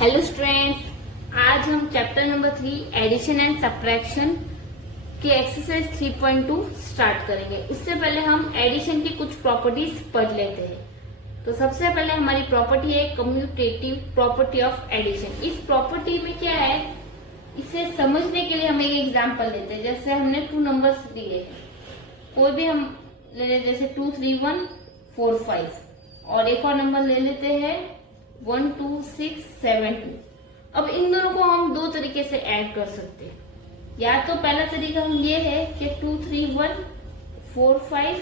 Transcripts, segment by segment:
Hello students, आज हम chapter number 3 addition and subtraction की एक्सरसाइज 3.2 स्टार्ट करेंगे। उससे पहले हम एडिशन की कुछ प्रॉपर्टीज पढ़ लेते हैं। तो सबसे पहले हमारी प्रॉपर्टी है कम्यूटेटिव प्रॉपर्टी ऑफ एडिशन। इस प्रॉपर्टी में क्या है, इसे समझने के लिए हम एक एग्जाम्पल लेते हैं। जैसे हमने 2 नंबर्स दिए हैं, कोई भी हम ले लेते, जैसे 2 3 1 4 5, और एक और नंबर ले लेते हैं 1 2 6 7 2। अब इन दोनों को हम दो तरीके से ऐड कर सकते हैं। या तो पहला तरीका हम ये है कि 2 3 1 4 5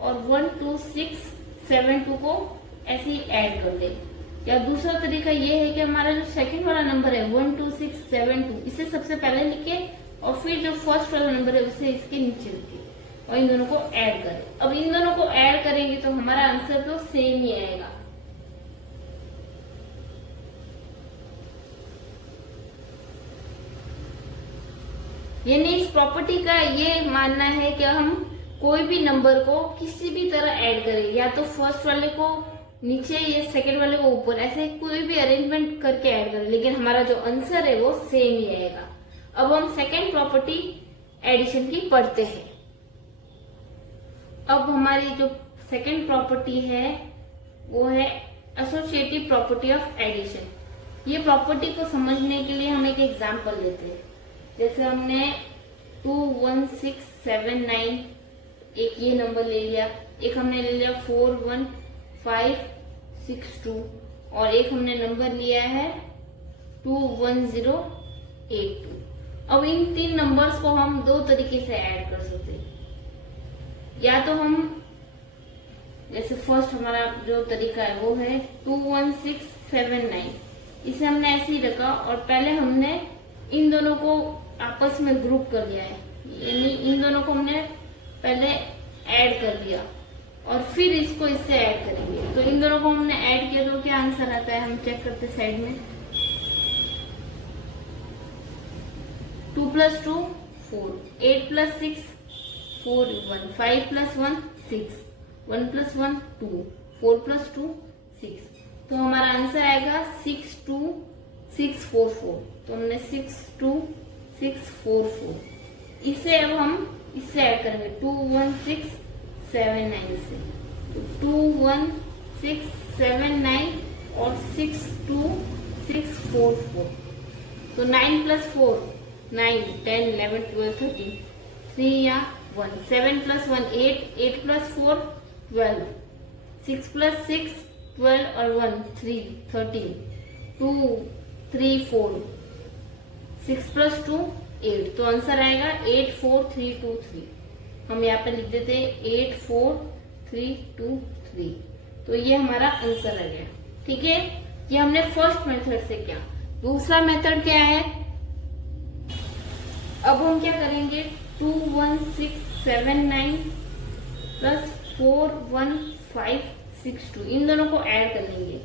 और 1 2 6 7 2 को ऐसे ही ऐड कर ले। या दूसरा तरीका ये है कि हमारा जो सेकंड वाला नंबर है 1 2 6 7 2, इसे सबसे पहले लिखे और फिर जो फर्स्ट वाला नंबर है उसे इसके नीचे लिखे और इन दोनों को ऐड करें। अब इन दोनों को ऐड करेंगे तो हमारा आंसर तो सेम ही आएगा। यानी इस प्रॉपर्टी का ये मानना है कि हम कोई भी नंबर को किसी भी तरह ऐड करें, या तो फर्स्ट वाले को नीचे या सेकंड वाले को ऊपर, ऐसे कोई भी अरेंजमेंट करके ऐड करें, लेकिन हमारा जो आंसर है वो सेम ही आएगा। अब हम सेकंड प्रॉपर्टी एडिशन की पढ़ते हैं। अब हमारी जो सेकंड प्रॉपर्टी है वो है एसोसिएटिव प्रॉपर्टी ऑफ एडिशन। ये प्रॉपर्टी को समझने के लिए हम एक एग्जांपल लेते हैं। जैसे हमने 2 1 6 7 9 एक ये नंबर ले लिया, एक हमने ले लिया 4 1 5 6 2, और एक हमने नंबर लिया है 2 1 0 8 2। अब इन तीन नंबर्स को हम दो तरीके से ऐड कर सकते हैं। या तो हम, जैसे फर्स्ट हमारा जो तरीका है वो है 2 1 6 7 9, इसे हमने ऐसे ही रखा और पहले हमने इन दोनों को आपस में ग्रुप कर लिया है, यानी इन दोनों को हमने पहले ऐड कर दिया और फिर इसको इससे ऐड करेंगे। तो इन दोनों को हमने ऐड किया तो क्या आंसर आता है, हम चेक करते साइड में। 2 + 2 4, 8 + 6 4 1, 5 + 1 6, 1 + 1 2, 4 + 2 6। तो हमारा आंसर आएगा 6 2 6 4 4। तो हमने 6 2 6 4 4। इसे अब हम इससे ऐड करेंगे 2 1 6 7 9 से। तो 2 1 6 7 9 और 6 2 6 4 4। तो 9 + 4 9, 10 11 12 13, 3 या 1, 7 + 1 8, 8 + 4 12, 6 + 6 12 और 1 3 13, 2 3 4, 6 + 2 8। तो आंसर आएगा 8 4 3 2 3। हम यहाँ पे लिख देते हैं 8 4 3 2 3। तो ये हमारा आंसर आ गया। ठीक है, ये हमने फर्स्ट मेथड से किया। दूसरा मेथड क्या है, अब हम क्या करेंगे 2 1 6 7 9 + 4 1 5 6 2, इन दोनों को ऐड कर लेंगे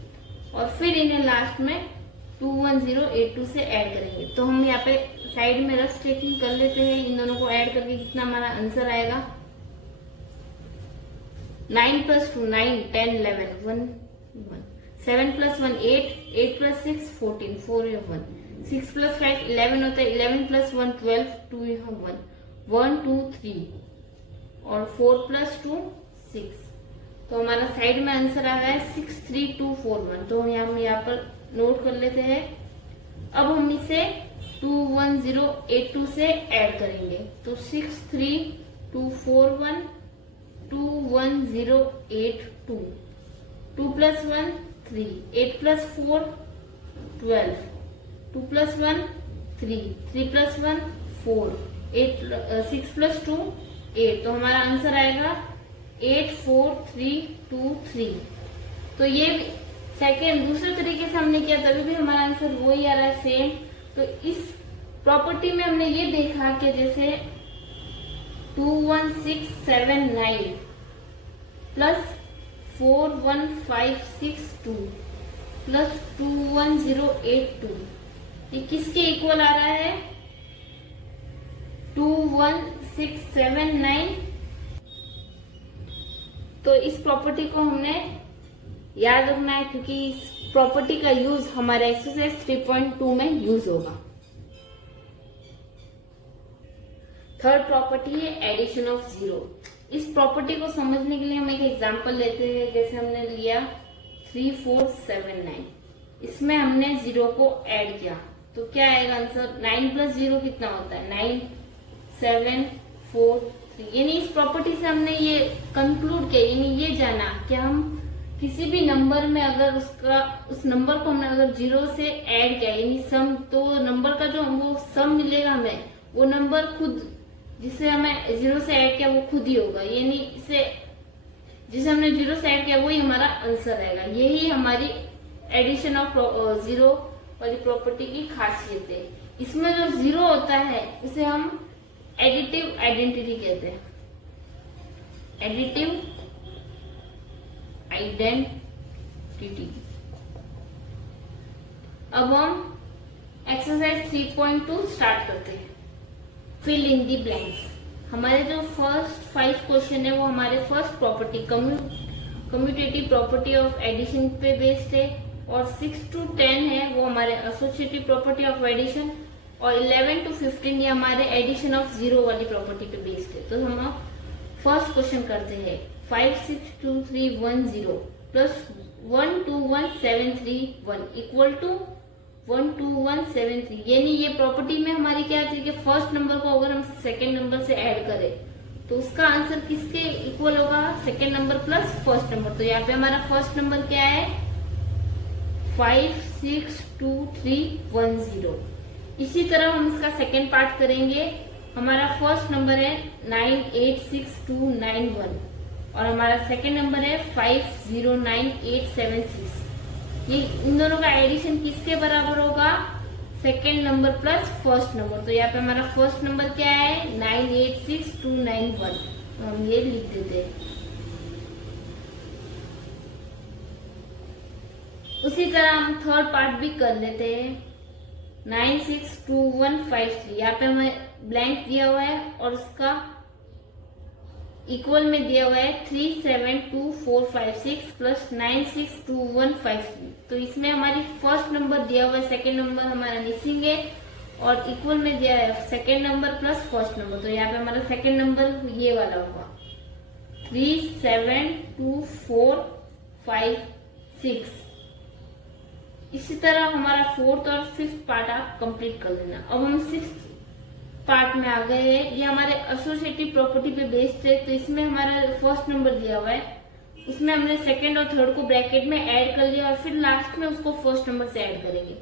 और फिर इन्हें लास्ट में 2 1 0 8 2 से ऐड करेंगे। तो हम यहाँ पे साइड में रफ स्टेकिंग कर लेते हैं। इन दोनों को ऐड करके कितना हमारा आंसर आएगा, 9 + 2 9, 10 11 1 1, 7 + 1 8, 8 + 6 14, 4 या 1, 6 + 5 11 होता है, 11 + 1 12, 2 यहाँ 1 1 2 3 और 4 + 2 6। तो हमारा साइड में आंसर आ गया है 6 3 2 4 1। तो हम यहाँ पर नोट कर लेते हैं। अब हम इसे 2 1 0 8 2 से ऐड करेंगे। तो 6 3 2 4 1 2 1 0 8 2, 2 + 1 3, 8 + 4 12, 2 + 1 3, 3 + 1 4, 6 + 2 8। तो हमारा आंसर आएगा 8 4 3 2 3। तो ये सेकेंड दूसरे तरीके से हमने किया, तभी भी हमारा आंसर वही आ रहा है, सेम। तो इस प्रॉपर्टी में हमने ये देखा कि जैसे 2 1 6 7 9 + 4 1 5 6 2 + 2 1 0 8 2, ये किसके इक्वल आ रहा है, 2 1 6 7 9। तो इस प्रॉपर्टी को हमने याद रखना है, क्योंकि इस प्रॉपर्टी का यूज हमारे एक्सरसाइज 3.2 में यूज होगा। थर्ड प्रॉपर्टी है एडिशन ऑफ जीरो। इस प्रॉपर्टी को समझने के लिए हम एक एग्जांपल लेते हैं। जैसे हमने लिया 3479, इसमें हमने जीरो को ऐड किया तो क्या आएगा आंसर? 9 प्लस 0 कितना होता है? 9, 7, 4, 3। यानी इस प्रॉपर्टी से हमने ये कंक्लूड किया, यानी ये जाना कि हम किसी भी नंबर में अगर उस नंबर को हमने अगर जीरो से ऐड किया यानी सम, तो नंबर का जो वो सम मिलेगा हमें, वो नंबर खुद जिसे हमें जीरो से ऐड किया वो खुद ही होगा। यानी इसे जिसे हमने जीरो से ऐड किया वही हमारा आंसर रहेगा। यही हमारी एडिशन ऑफ जीरो वाली प्रॉपर्टी की खासियत है। इसमें जो जीरो होता है उसे हम एडिटिव आइडेंटिटी कहते हैं। Additive identity. अब हम एक्सरसाइज 3.2 स्टार्ट करते हैं। Fill in the blanks. हमारे जो फर्स्ट 5 क्वेश्चन है वो हमारे first property commutative property of addition पे बेस्ड है, और 6 to 10 है वो हमारे एसोसिएटिव प्रॉपर्टी ऑफ एडिशन, और 11 to 15 ये हमारे एडिशन ऑफ जीरो वाली प्रॉपर्टी पे बेस्ड है। तो हम फर्स्ट क्वेश्चन करते हैं। 5, 6, 2, 3, 1, 0 प्लस 1, 2, 1, 7, 3, 1 इक्वल टू 1, 2, 1, 7, 3। यानी ये प्रॉपर्टी में हमारी क्या थी कि फर्स्ट नंबर को अगर हम सेकेंड नंबर से ऐड करें तो उसका आंसर किसके इक्वल होगा? Second number plus first number. तो यहाँ पे हमारा फर्स्ट नंबर क्या है? 5, 6, 2, 3, 1, 0। इसी तरह हम इसका सेकेंड पार्ट करेंगे। हमारा फर्स्ट नंबर है 9, 8, 6, 2, 9, 1 और हमारा सेकेंड नंबर है 5, 0, 9, 8, 7, 6। ये इन दोनों का एडिशन किसके बराबर होगा? Second number plus first number. तो यहाँ पे हमारा फर्स्ट नंबर क्या है? 9, 8, 6, 2, 9, 1। तो हम ये लिख देते हैं। उसी तरह हम थर्ड पार्ट भी कर लेते हैं। 9, 6, 2, 1, 5, 3। यहाँ पे हमें ब्लैंक दिया हुआ है और उसका इक्वल में दिया हुआ है 3, 7, 2, 4, 5, 6 प्लस 9, 6, 2, 1, 5, 3। तो इसमें हमारी फर्स्ट नंबर दिया हुआ है, सेकेंड नंबर हमारा मिसिंग है, और इक्वल में दिया है second number plus first number. तो यहाँ पे हमारा सेकेंड नंबर ये वाला होगा 3, 7, 2, 4, 5, 6। इसी तरह हमारा फोर्थ और फिफ्थ पार्ट आप कंप्लीट कर लेना। अब हम सिक्स्थ पार्ट में आ गए हैं। ये हमारे एसोसिएटिव प्रॉपर्टी पे बेस्ड है। तो इसमें हमारा फर्स्ट नंबर दिया हुआ है, उसमें हमने सेकंड और थर्ड को ब्रैकेट में ऐड कर लिया और फिर लास्ट में उसको फर्स्ट नंबर से ऐड करेंगे।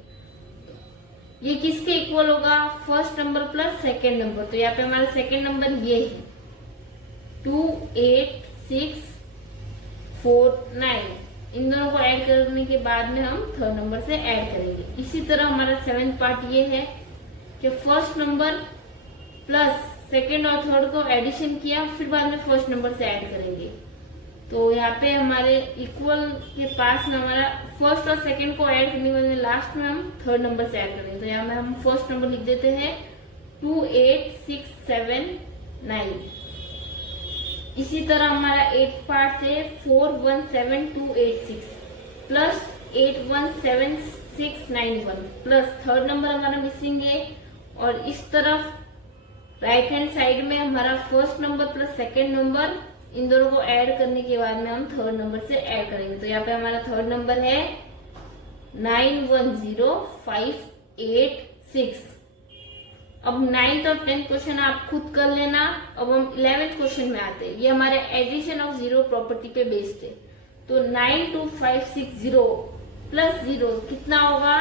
ये किसके इक्वल होगा? First number plus second number. तो यहाँ पे हमारा सेकंड नंबर ये है 2, 8, 6, 4, 9। इन दोनों को ऐड करने के बाद में हम थर्ड नंबर से ऐड करेंगे। इसी तरह हमारा सेवेंथ पार्ट ये है कि फर्स्ट नंबर प्लस सेकेंड और थर्ड को एडिशन किया, फिर बाद में फर्स्ट नंबर से ऐड करेंगे। तो यहाँ पे हमारे इक्वल के पास में हमारा फर्स्ट और सेकेंड को ऐड करने के बाद लास्ट में हम थर्ड नंबर से ऐड करेंगे। तो यहाँ में हम फर्स्ट नंबर लिख देते हैं 2, 8, 6, 7, 9। इसी तरह हमारा 8 पार्ट है 4, 1, 7, 2, 8, 6 प्लस 8, 1, 7, 6, 9, 1 प्लस थर्ड नंबर हमारा मिसिंग है, और इस तरफ राइट हैंड साइड में हमारा first number plus second number, इन दोनों को ऐड करने के बाद में हम थर्ड नंबर से ऐड करेंगे। तो यहाँ पे हमारा थर्ड नंबर है 9, 1, 0, 5, 8, 6। अब 9th और 10th क्वेश्चन आप खुद कर लेना। अब हम 11th क्वेश्चन में आते हैं। ये हमारे एडिशन ऑफ जीरो प्रॉपर्टी पे बेस्ड है। तो 9, 2, 5, 6, 0 प्लस 0 कितना होगा?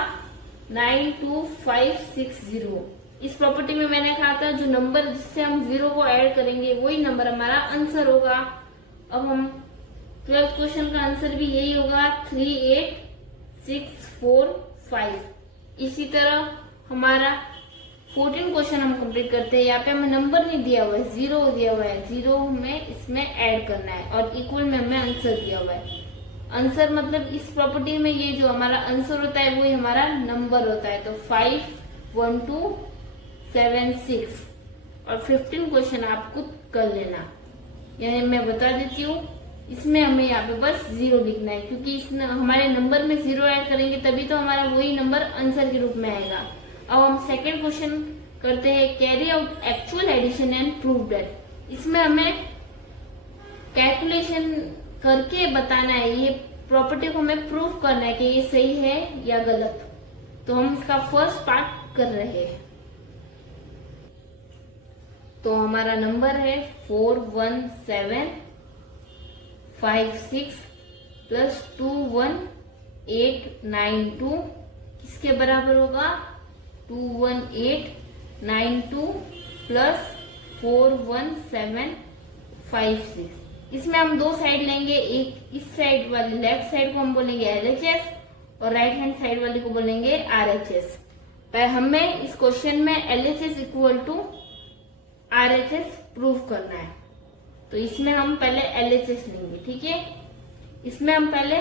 9, 2, 5, 6, 0। इस प्रॉपर्टी में मैंने कहा था जो नंबर जिससे हम 0 को ऐड करेंगे वही नंबर हमारा आंसर होगा। अब हम 12th क्वेश्चन का आंसर भी यही होगा 3, 8, 6, 4, 5। इसी तरह हमारा 14 क्वेश्चन हम कंप्लीट करते हैं। यहाँ पे हमें नंबर नहीं दिया हुआ है, 0 दिया हुआ है। 0 हमें इसमें ऐड करना है और इक्वल में हमें आंसर दिया हुआ है। आंसर मतलब इस प्रॉपर्टी में ये जो हमारा आंसर होता है वही हमारा नंबर होता है। तो 5, 1, 2, 7, 6 और 15 क्वेश्चन आप खुद कर लेना। यानी मैं बता देती हूँ इसमें हमें यहाँ पे बस 0 लिखना है, क्योंकि इस हमारे नंबर में 0 ऐड करेंगे तभी तो हमारा वही नंबर आंसर के रूप में आएगा। अब हम सेकेंड क्वेश्चन करते हैं, carry out actual addition and prove that. इसमें हमें कैलकुलेशन करके बताना है, ये प्रॉपर्टी को हमें प्रूव करना है कि ये सही है या गलत। तो हम इसका फर्स्ट पार्ट कर रहे हैं। तो हमारा नंबर है 41756 प्लस 21892 किसके बराबर होगा? 21892 प्लस 41756। इसमें हम दो साइड लेंगे, एक इस साइड वाली लेफ्ट साइड को हम बोलेंगे LHS और राइट हैंड साइड वाली को बोलेंगे RHS। पर हमें इस क्वेश्चन में LHS equal to RHS prove करना है। तो इसमें हम पहले LHS लेंगे, ठीक है। इसमें हम पहले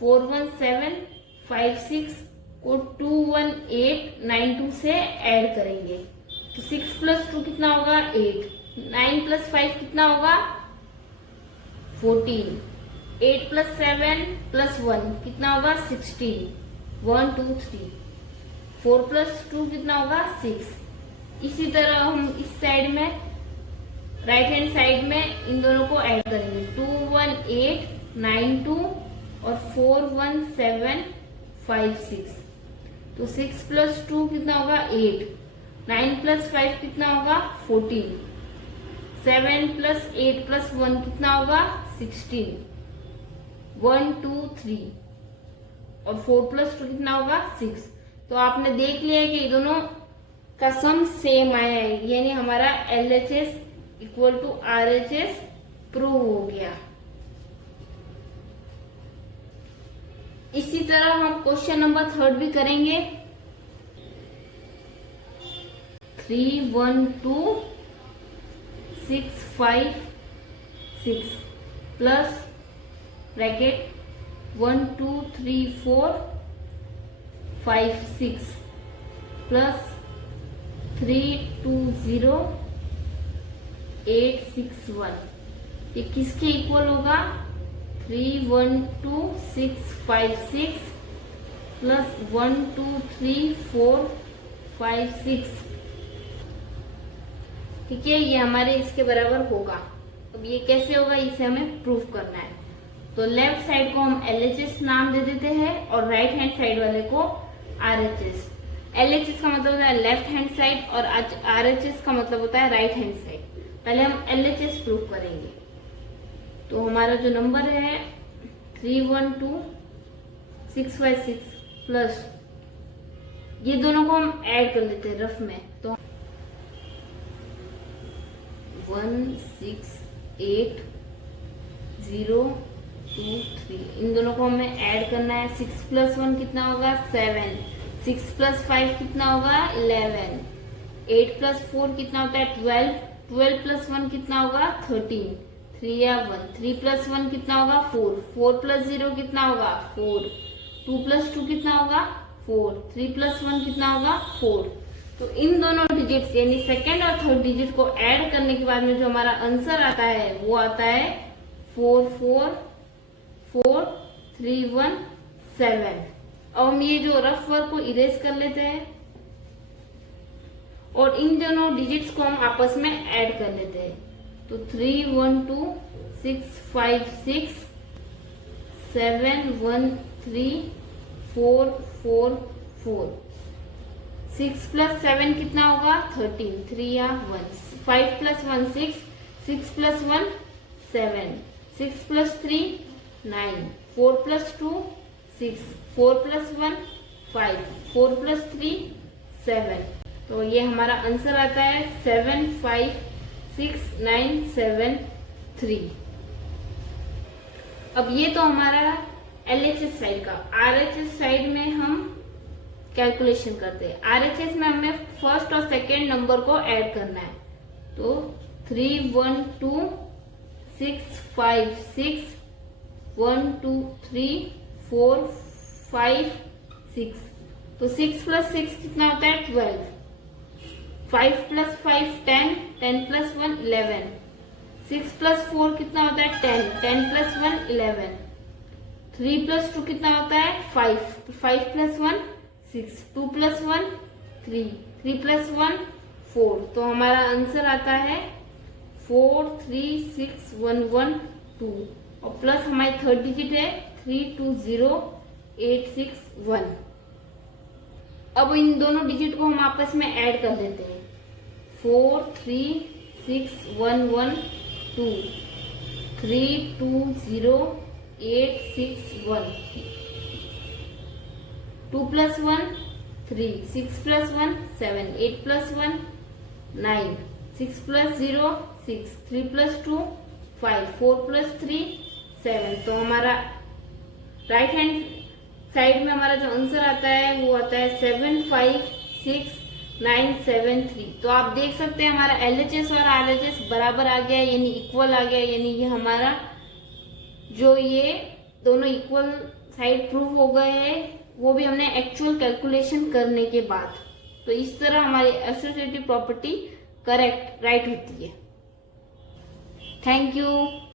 41756 को 21892 से ऐड करेंगे। तो 6 प्लस 2 कितना होगा? 8। 9 प्लस 5 कितना होगा? 14। 8 प्लस 7 प्लस 1 कितना होगा? 16। 1 2 3। 4 प्लस 2 कितना होगा? 6। इसी तरह हम इस साइड में राइट हैंड साइड में इन दोनों को ऐड करेंगे, 21892 और 41756। तो 6 प्लस 2 कितना होगा? 8। 9 प्लस 5 कितना होगा? 14। 7 प्लस 8 प्लस 1 कितना होगा? 16। 1 2 3 और 4 प्लस 2 कितना होगा? 6। तो आपने देख लिया है कि दोनों का सम सेम आया है, यानी हमारा LHS equal to RHS prove हो गया। इसी तरह हम क्वेश्चन नंबर 3 भी करेंगे। 312656 प्लस ब्रैकेट 1 2 3 4 5 6 प्लस 320861। ये किसके इक्वल होगा? 312656 प्लस 1 2 3 4 5 6, ठीक है। ये हमारे इसके बराबर होगा। अब ये कैसे होगा, इसे हमें प्रूफ करना है। तो लेफ्ट साइड को हम LHS नाम दे देते हैं और राइट हैंड साइड वाले को RHS। LHS का मतलब होता है लेफ्ट हैंड साइड और RHS का मतलब होता है राइट हैंड साइड। पहले हम LHS प्रूफ करेंगे। तो हमारा जो नंबर है 312656 प्लस ये दोनों को हम ऐड कर लेते हैं रफ में। तो 168,023 इन दोनों को हमें ऐड करना है। 6 प्लस 1 कितना होगा? 7। 6 प्लस 5 कितना होगा? 11। 8 प्लस 4 कितना होता है? 12। 12 प्लस 1 कितना होगा? 13। 3 या 1। 3 प्लस 1 कितना होगा? 4। 4 प्लस 0 कितना होगा? 4। 2 प्लस 2 कितना होगा? 4। 3 प्लस 1 कितना होगा? 4। तो इन दोनों डिजिट्स यानी सेकेंड और थर्ड डिजिट को ऐड करने के बाद में जो हमारा आंसर आता है वो आता है 444,317। अब हम ये जो रफ वर्क को इरेज कर लेते हैं और इन दोनों डिजिट्स को हम आपस में ऐड कर लेते हैं। तो 312656 713444। 6 प्लस 7 कितना होगा? 13। 3 या 1। 5 plus 1 6। 6 plus 1 7। 6 plus 3 9। 4 plus 2 6। 4 plus 1 5। 4 plus 3 7। तो ये हमारा आंसर आता है 756,973। अब ये तो हमारा LHS साइड का। RHS साइड में हम कैलकुलेशन करते हैं। RHS में हमें फर्स्ट और सेकेंड नंबर को ऐड करना है। तो 312656 1 2 3 4 5 6। तो 6 प्लस 6 कितना होता है? 12। 5 प्लस 5 10। 10 प्लस 1 11। 6 प्लस 4 कितना होता है 10, 10 प्लस 1 11, 3 प्लस 2 कितना होता है 5, 5 प्लस 1 6, 2 प्लस 1 3, 3 प्लस 1 4। तो हमारा आंसर आता है 4 3 6 1 1 2 और प्लस हमारी थर्ड डिजिट है 320861। अब इन दोनों डिजिट को हम आपस में ऐड कर देते हैं 4 3 6 1 1 2 320861। 2 plus 1 3, 6 plus 1 7, 8 plus 1 9, 6 plus 0 6, 3 plus 2 5, 4 plus 3 7। तो हमारा राइट हैंड साइड में हमारा जो आंसर आता है वो आता है 756,973। तो आप देख सकते हैं हमारा LHS और RHS बराबर आ गया, यानी इक्वल आ गया, यानी ये हमारा जो ये दोनों इक्वल साइड प्रूफ हो गए हैं, वो भी हमने एक्चुअल कैलकुलेशन करने के बाद। तो इस तरह हमारी एसोसिएटिव प्रॉपर्टी करेक्ट राइट होती है। Thank you.